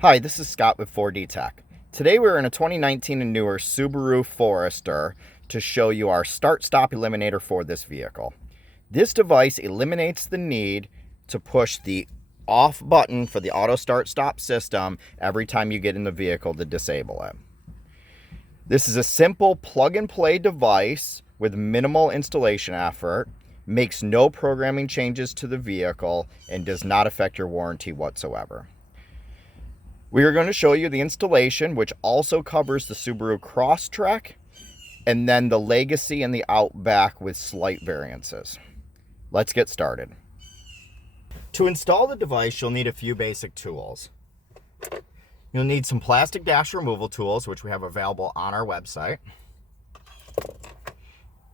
Hi, this is Scott with 4D Tech. Today we're in a 2019 and newer Subaru Forester to show you our start-stop eliminator for this vehicle. This device eliminates the need to push the off button for the auto start-stop system every time you get in the vehicle to disable it. This is a simple plug-and-play device with minimal installation effort, makes no programming changes to the vehicle, and does not affect your warranty whatsoever. We are going to show you the installation, which also covers the Subaru Crosstrek, and then the Legacy and the Outback with slight variances. Let's get started. To install the device, you'll need a few basic tools. You'll need some plastic dash removal tools, which we have available on our website.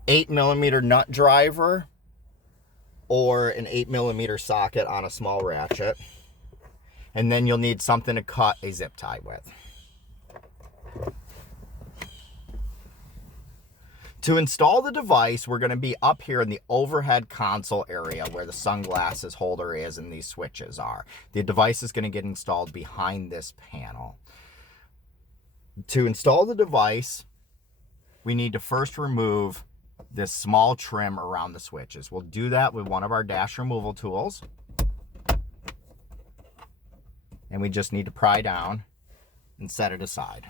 8mm nut driver or an 8mm socket on a small ratchet. And then you'll need something to cut a zip tie with. To install the device, we're going to be up here in the overhead console area where the sunglasses holder is and these switches are. The device is going to get installed behind this panel. To install the device, we need to first remove this small trim around the switches. We'll do that with one of our dash removal tools. And we just need to pry down and set it aside.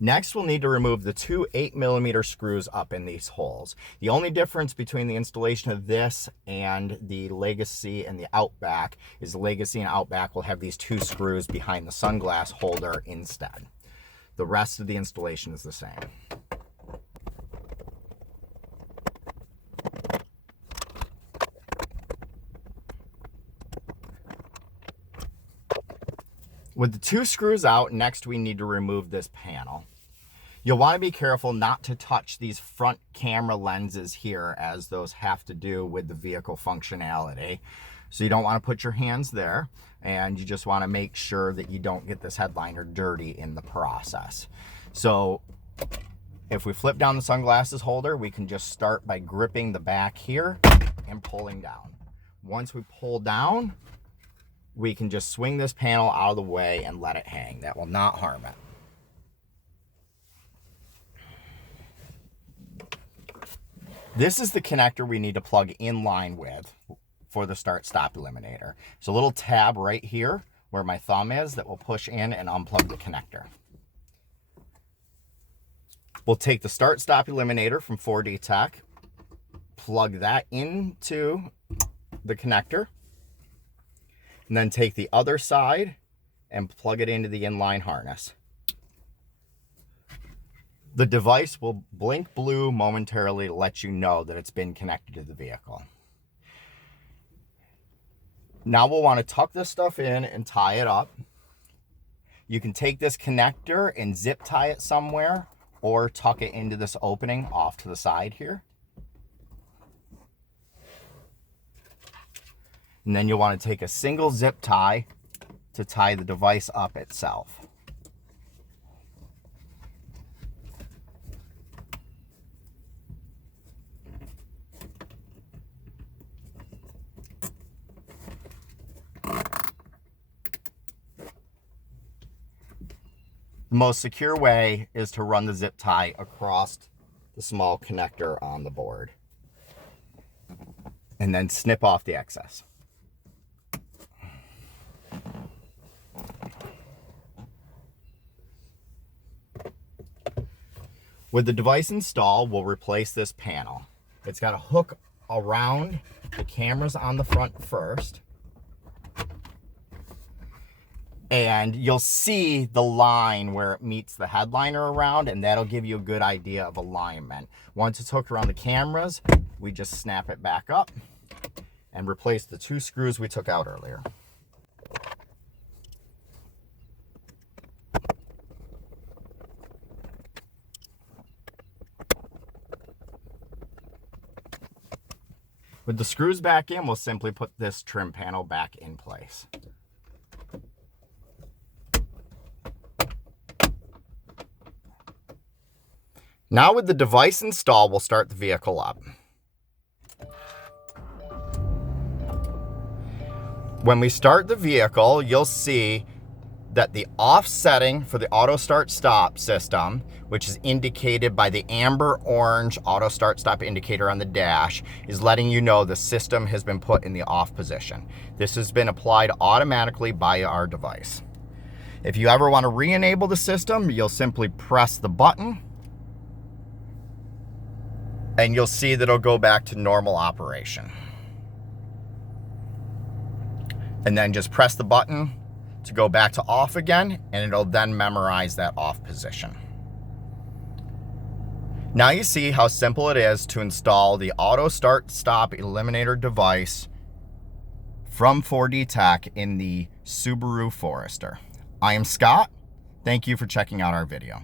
Next, we'll need to remove the two 8mm screws up in these holes. The only difference between the installation of this and the Legacy and the Outback is the Legacy and Outback will have these two screws behind the sunglass holder instead. The rest of the installation is the same. With the two screws out, next we need to remove this panel. You'll want to be careful not to touch these front camera lenses here, as those have to do with the vehicle functionality. So you don't want to put your hands there, and you just want to make sure that you don't get this headliner dirty in the process. So if we flip down the sunglasses holder, we can just start by gripping the back here and pulling down. Once we pull down, we can just swing this panel out of the way and let it hang. That will not harm it. This is the connector we need to plug in line with for the start-stop eliminator. There's a little tab right here where my thumb is that will push in and unplug the connector. We'll take the start-stop eliminator from 4D Tech, plug that into the connector, and then take the other side and plug it into the inline harness. The device will blink blue momentarily to let you know that it's been connected to the vehicle. Now we'll want to tuck this stuff in and tie it up. You can take this connector and zip tie it somewhere or tuck it into this opening off to the side here. And then you'll want to take a single zip tie to tie the device up itself. The most secure way is to run the zip tie across the small connector on the board and then snip off the excess. With the device installed, we'll replace this panel. It's got a hook around the cameras on the front first. And you'll see the line where it meets the headliner around, and that'll give you a good idea of alignment. Once it's hooked around the cameras, we just snap it back up and replace the two screws we took out earlier. With the screws back in, we'll simply put this trim panel back in place. Now with the device installed, we'll start the vehicle up. When we start the vehicle, you'll see that the off setting for the auto start stop system, which is indicated by the amber orange auto start stop indicator on the dash, is letting you know the system has been put in the off position. This has been applied automatically by our device. If you ever want to re-enable the system, you'll simply press the button and you'll see that it'll go back to normal operation. And then just press the button to go back to off again, and it'll then memorize that off position. Now you see how simple it is to install the auto start stop eliminator device from 4D Tech in the Subaru Forester. I am Scott. Thank you for checking out our video.